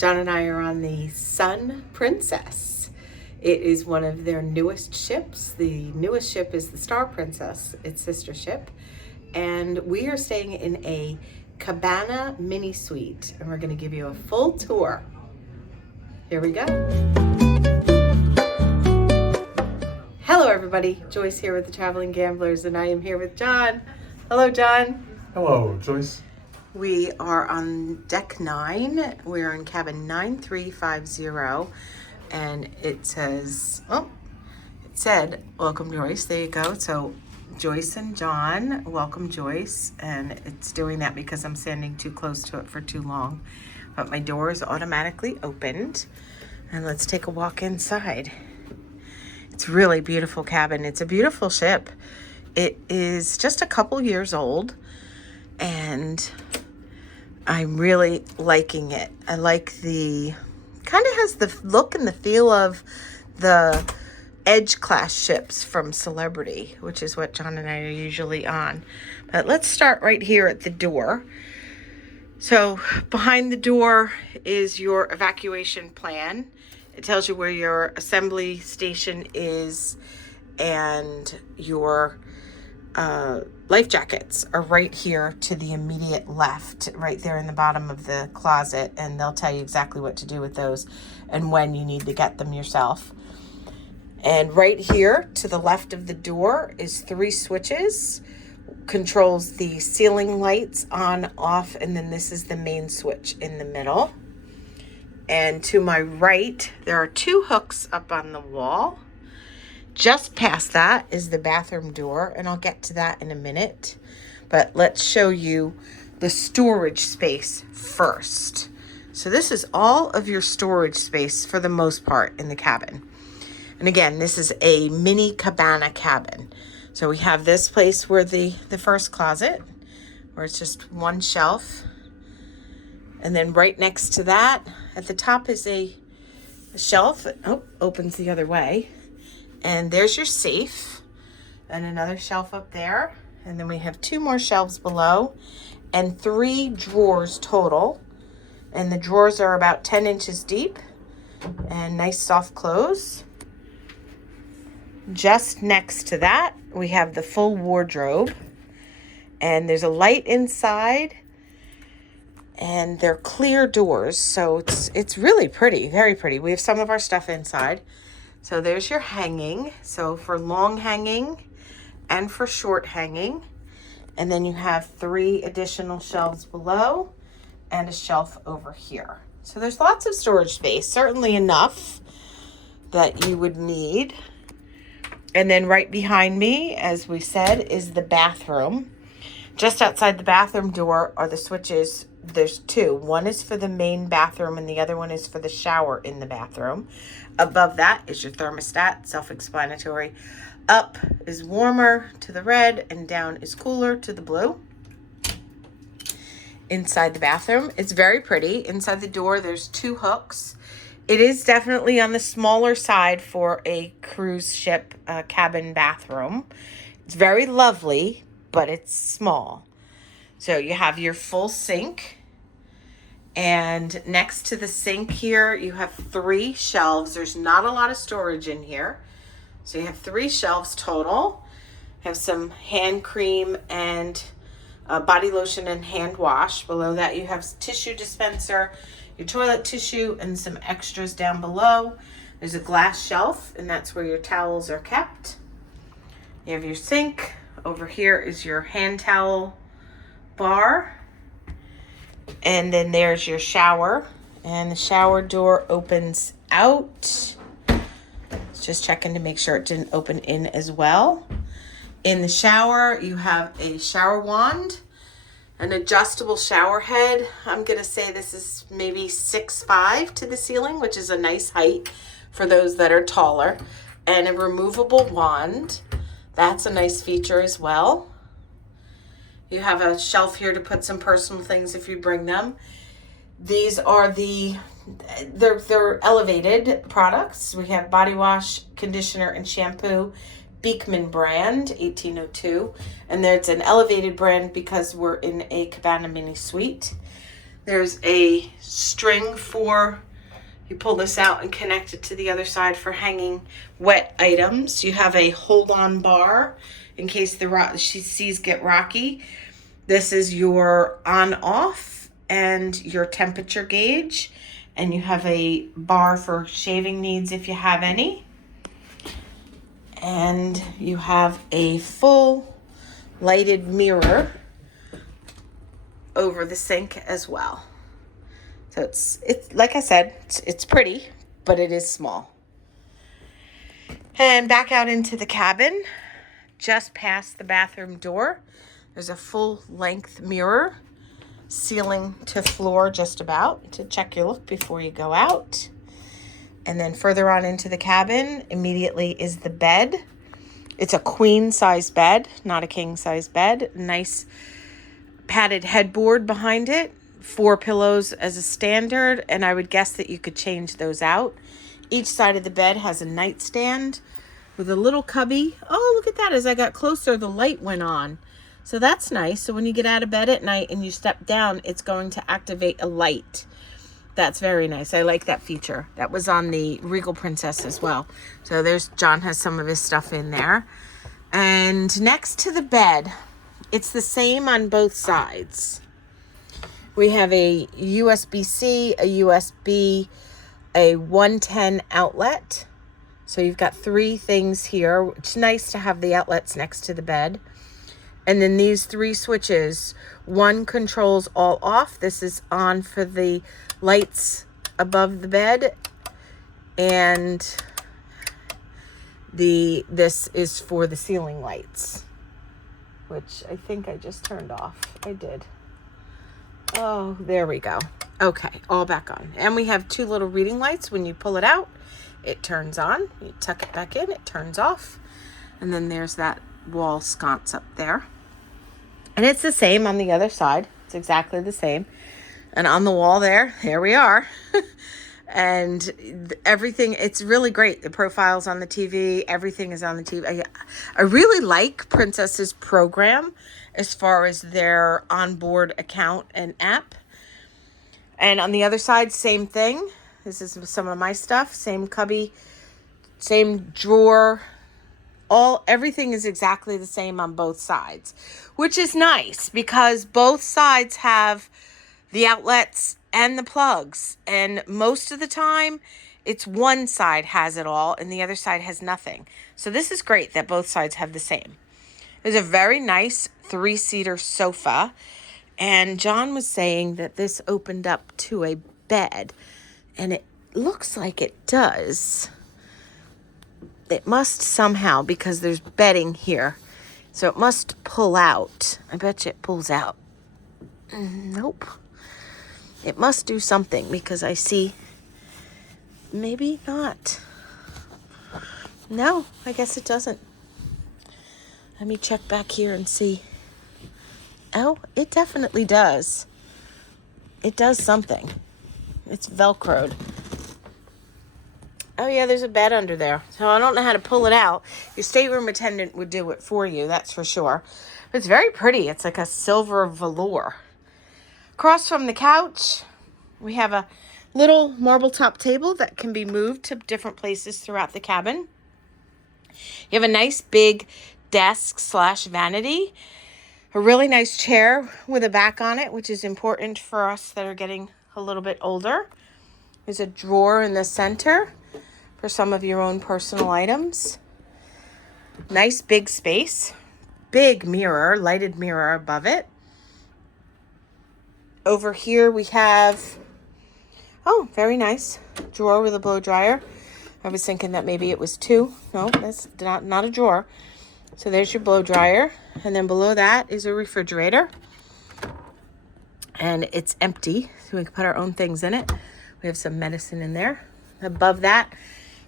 Jon and I are on the Sun Princess. It is one of their newest ships. The newest ship is the Star Princess, its sister ship. And we are staying in a Cabana Mini Suite. And we're going to give you a full tour. Here we go. Hello everybody, Joyce here with the Traveling Gamblers, and I am here with Jon. Hello Jon. Hello Joyce. We are on deck 9. We're in cabin 9350, and it said, welcome Joyce. There you go. So Joyce and Jon, welcome Joyce. And it's doing that because I'm standing too close to it for too long. But my door is automatically opened. And let's take a walk inside. It's a really beautiful cabin. It's a beautiful ship. It is just a couple years old, and I'm really liking it. I like kind of has the look and the feel of the Edge class ships from Celebrity, which is what Jon and I are usually on. But let's start right here at the door. So behind the door is your evacuation plan. It tells you where your assembly station is, and your life jackets are right here to the immediate left, right there in the bottom of the closet, and they'll tell you exactly what to do with those and when you need to get them yourself. And right here to the left of the door is 3 switches, controls the ceiling lights on, off, and then this is the main switch in the middle. And to my right, there are 2 hooks up on the wall. Just past that is the bathroom door, and I'll get to that in a minute. But let's show you the storage space first. So this is all of your storage space for the most part in the cabin. And again, this is a mini cabana cabin. So we have this place where the first closet, where it's just one shelf. And then right next to that, at the top is a shelf that opens the other way. And there's your safe, and another shelf up there. And then we have 2 more shelves below and 3 drawers total. And the drawers are about 10 inches deep and nice soft close. Just next to that, we have the full wardrobe, and there's a light inside, and they're clear doors. So it's really pretty, very pretty. We have some of our stuff inside. So there's your hanging. So for long hanging and for short hanging. And then you have 3 additional shelves below and a shelf over here. So there's lots of storage space, certainly enough that you would need. And then right behind me, as we said, is the bathroom. Just outside the bathroom door are the switches. There's 2. One is for the main bathroom and the other one is for the shower in the bathroom. Above that is your thermostat, self-explanatory. Up is warmer to the red, and down is cooler to the blue. Inside the bathroom, it's very pretty. Inside the door, there's 2 hooks. It is definitely on the smaller side for a cruise ship cabin bathroom. It's very lovely, but it's small. So you have your full sink. And next to the sink here, you have 3 shelves. There's not a lot of storage in here. So you have 3 shelves total. Have some hand cream and body lotion and hand wash. Below that, you have tissue dispenser, your toilet tissue, and some extras down below. There's a glass shelf, and that's where your towels are kept. You have your sink. Over here is your hand towel bar. And then there's your shower, and the shower door opens out. Just checking to make sure it didn't open in as well. In the shower, you have a shower wand, an adjustable shower head. I'm going to say this is maybe 6'5" to the ceiling, which is a nice height for those that are taller, and a removable wand. That's a nice feature as well. You have a shelf here to put some personal things if you bring them. These are they're elevated products. We have body wash, conditioner, and shampoo. Beekman brand, 1802. And there's an elevated brand because we're in a Cabana Mini Suite. There's a string for, you pull this out and connect it to the other side for hanging wet items. You have a hold-on bar in case the seas get rocky. This is your on-off and your temperature gauge. And you have a bar for shaving needs if you have any. And you have a full lighted mirror over the sink as well. So it's like I said, it's pretty, but it is small. And back out into the cabin, just past the bathroom door, there's a full length mirror, ceiling to floor just about, to check your look before you go out. And then further on into the cabin, immediately is the bed. It's a queen size bed, not a king size bed. Nice padded headboard behind it. 4 pillows as a standard, and I would guess that you could change those out. Each side of the bed has a nightstand with a little cubby. Oh, look at that. As I got closer, the light went on. So that's nice. So when you get out of bed at night and you step down, it's going to activate a light. That's very nice. I like that feature. That was on the Regal Princess as well. So there's, Jon has some of his stuff in there. And next to the bed, it's the same on both sides. We have a USB-C, a USB, a 110 outlet. So you've got 3 things here. It's nice to have the outlets next to the bed. And then these 3 switches, one controls all off. This is on for the lights above the bed. And this is for the ceiling lights, which I think I just turned off. I did. Oh, there we go. Okay, all back on. And we have 2 little reading lights. When you pull it out, it turns on. You tuck it back in, it turns off. And then there's that wall sconce up there. And it's the same on the other side. It's exactly the same. And on the wall there we are. And everything, it's really great. The profile's on the TV. Everything is on the TV. I really like Princess's program as far as their onboard account and app. And on the other side, same thing. This is some of my stuff. Same cubby, same drawer. Everything is exactly the same on both sides, which is nice because both sides have the outlets and the plugs. And most of the time, it's one side has it all and the other side has nothing. So this is great that both sides have the same. There's a very nice 3-seater sofa. And Jon was saying that this opened up to a bed. And it looks like it does. It must somehow, because there's bedding here. So it must pull out. I bet you it pulls out. Nope. It must do something because I see, maybe not. No, I guess it doesn't. Let me check back here and see. Oh, it definitely does. It does something. It's Velcroed. Oh yeah, there's a bed under there. So I don't know how to pull it out. Your stateroom attendant would do it for you, that's for sure. But it's very pretty. It's like a silver velour. Across from the couch, we have a little marble top table that can be moved to different places throughout the cabin. You have a nice big desk/vanity. A really nice chair with a back on it, which is important for us that are getting a little bit older. There's a drawer in the center for some of your own personal items. Nice big space. Big mirror, lighted mirror above it. Over here we have, oh, very nice, drawer with a blow dryer. I was thinking that maybe it was 2. No, that's not a drawer. So there's your blow dryer. And then below that is a refrigerator. And it's empty, so we can put our own things in it. We have some medicine in there. Above that,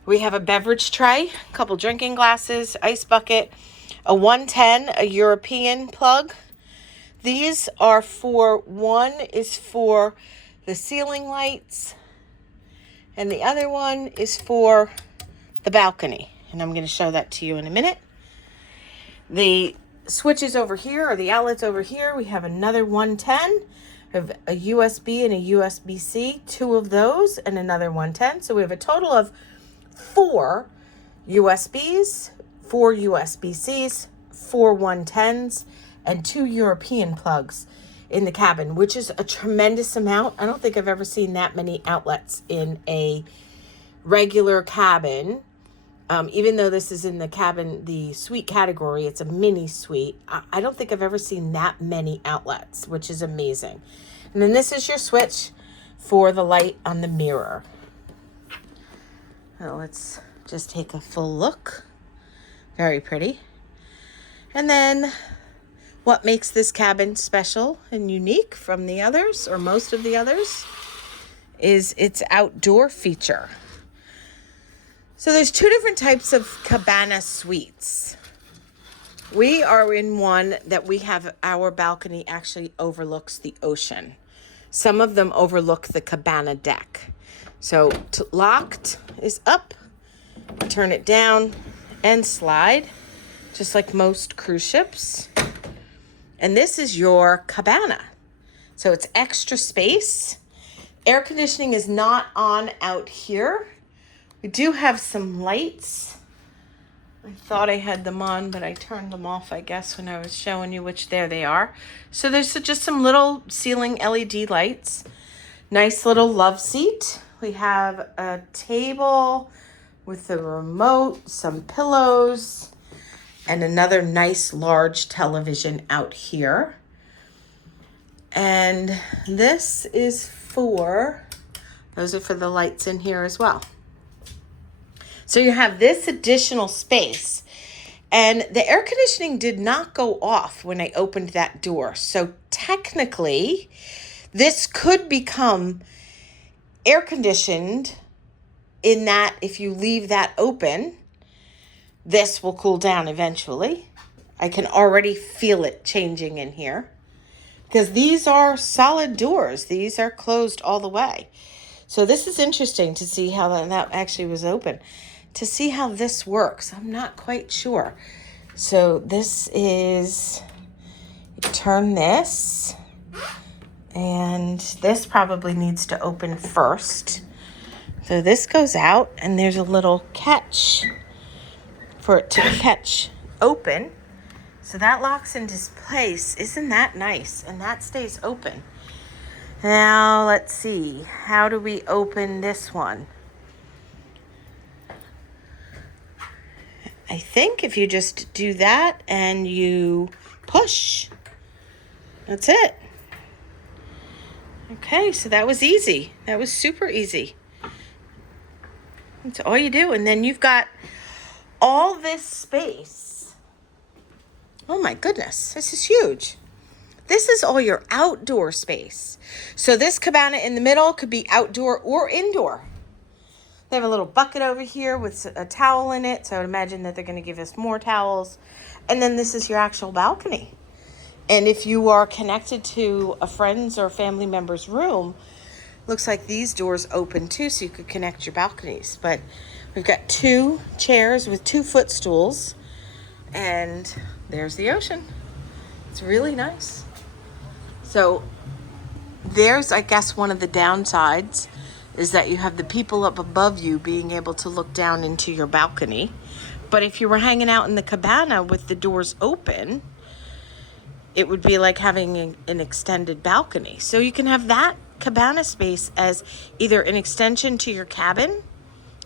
we have a beverage tray, a couple drinking glasses, ice bucket, a 110, a European plug. These are one is for the ceiling lights, and the other one is for the balcony. And I'm going to show that to you in a minute. The switches over here, or the outlets over here, we have another 110, We have a USB and a USB-C, 2 of those, and another 110. So we have a total of 4 USBs, 4 USB-Cs, 4 110s, and 2 European plugs in the cabin, which is a tremendous amount. I don't think I've ever seen that many outlets in a regular cabin. Even though this is in the cabin, the suite category, it's a mini suite. I don't think I've ever seen that many outlets, which is amazing. And then this is your switch for the light on the mirror. Now let's just take a full look. Very pretty. And then what makes this cabin special and unique from the others, or most of the others, is its outdoor feature. So there's 2 different types of cabana suites. We are in one that we have, our balcony actually overlooks the ocean. Some of them overlook the cabana deck. So locked is up, turn it down and slide, just like most cruise ships. And this is your cabana. So it's extra space. Air conditioning is not on out here. We do have some lights. I thought I had them on, but I turned them off, I guess, when I was showing you, which there they are. So there's just some little ceiling LED lights. Nice little love seat. We have a table with the remote, some pillows, and another nice large television out here. And this is those are for the lights in here as well. So you have this additional space, and the air conditioning did not go off when I opened that door. So technically, this could become air conditioned in that if you leave that open, this will cool down eventually. I can already feel it changing in here because these are solid doors. These are closed all the way. So this is interesting to see how that actually was open. To see how this works, I'm not quite sure. So this is, you turn this, and this probably needs to open first. So this goes out, and there's a little catch for it to catch open. So that locks into place. Isn't that nice? And that stays open. Now let's see, how do we open this one? I think if you just do that and you push, that's it. Okay, so that was easy. That was super easy. That's all you do. And then you've got all this space. Oh my goodness, this is huge. This is all your outdoor space. So this cabana in the middle could be outdoor or indoor. They have a little bucket over here with a towel in it. So I would imagine that they're going to give us more towels. And then this is your actual balcony. And if you are connected to a friend's or family member's room, looks like these doors open too, so you could connect your balconies. But we've got 2 chairs with 2 footstools. And there's the ocean. It's really nice. So there's, I guess, one of the downsides is that you have the people up above you being able to look down into your balcony. But if you were hanging out in the cabana with the doors open, it would be like having an extended balcony. So you can have that cabana space as either an extension to your cabin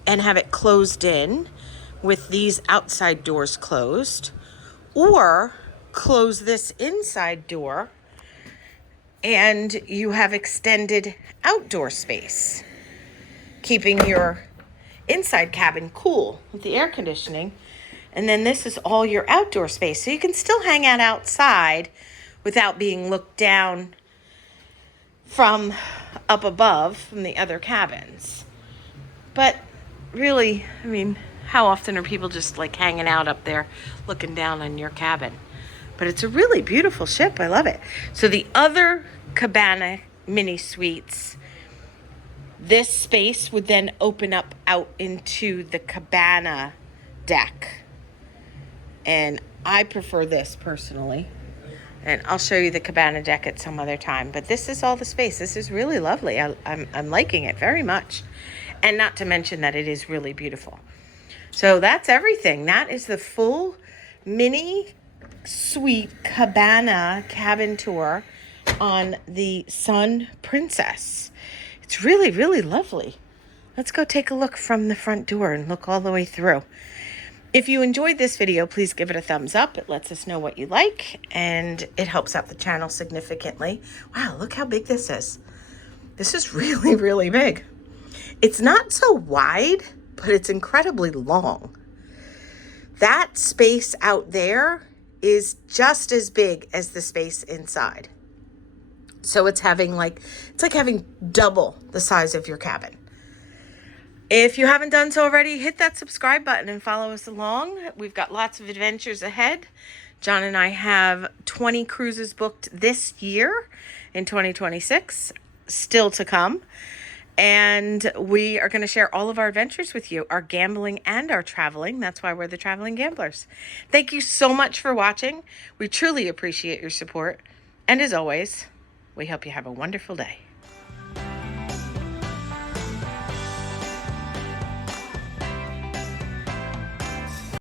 and have it closed in with these outside doors closed, or close this inside door and you have extended outdoor space, keeping your inside cabin cool with the air conditioning. And then this is all your outdoor space. So you can still hang out outside without being looked down from up above from the other cabins. But really, I mean, how often are people just like hanging out up there looking down on your cabin? But it's a really beautiful ship. I love it. So the other Cabana Mini Suites, this space would then open up out into the cabana deck. And I prefer this personally. And I'll show you the cabana deck at some other time. But this is all the space. This is really lovely. I'm liking it very much. And not to mention that it is really beautiful. So that's everything. That is the full mini suite cabana cabin tour on the Sun Princess. It's really, really lovely. Let's go take a look from the front door and look all the way through. If you enjoyed this video, please give it a thumbs up. It lets us know what you like, and it helps out the channel significantly. Wow, look how big this is. This is really, really big. It's not so wide, but it's incredibly long. That space out there is just as big as the space inside. So it's like having double the size of your cabin. If you haven't done so already, hit that subscribe button and follow us along. We've got lots of adventures ahead. Jon and I have 20 cruises booked this year in 2026, still to come. And we are going to share all of our adventures with you, our gambling and our traveling. That's why we're the Traveling Gamblers. Thank you so much for watching. We truly appreciate your support. And as always, we hope you have a wonderful day.